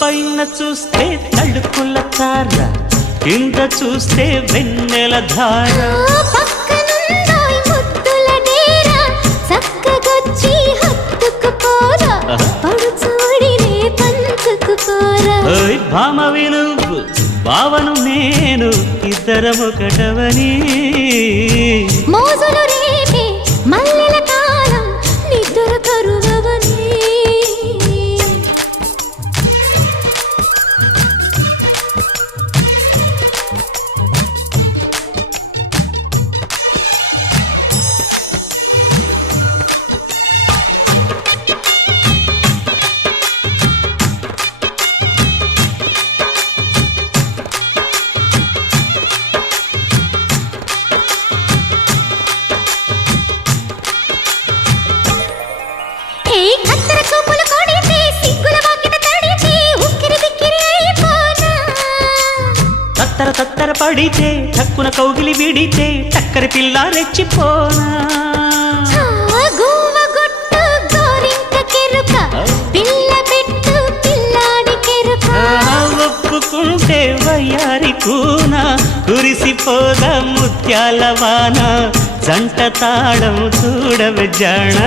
పైన చూస్తే తడుకుల తార, కింద చూస్తే వెన్నెల ధార. పక్కనుందోయ్ ముద్దుల డేరా, చక్కగొచ్చి హత్తుకుపోరా, పడుచూడినే పంచుకుపోరా. భామ విలువు భావను నేను, ఇద్దరమొకటవని. మోజులు రేపే మల్లెల కాలం, నిద్ర కరువవని. తత్తర తత్తర పడితే టక్కున కౌగిలి విడితే టక్కరి పిల్ల రెచ్చిపోనా. ఒప్పుకుంటే వయ్యారి కూన, కురిసిపోదా ముత్యాల వాన, జంట తాళం చూడవే జాణ.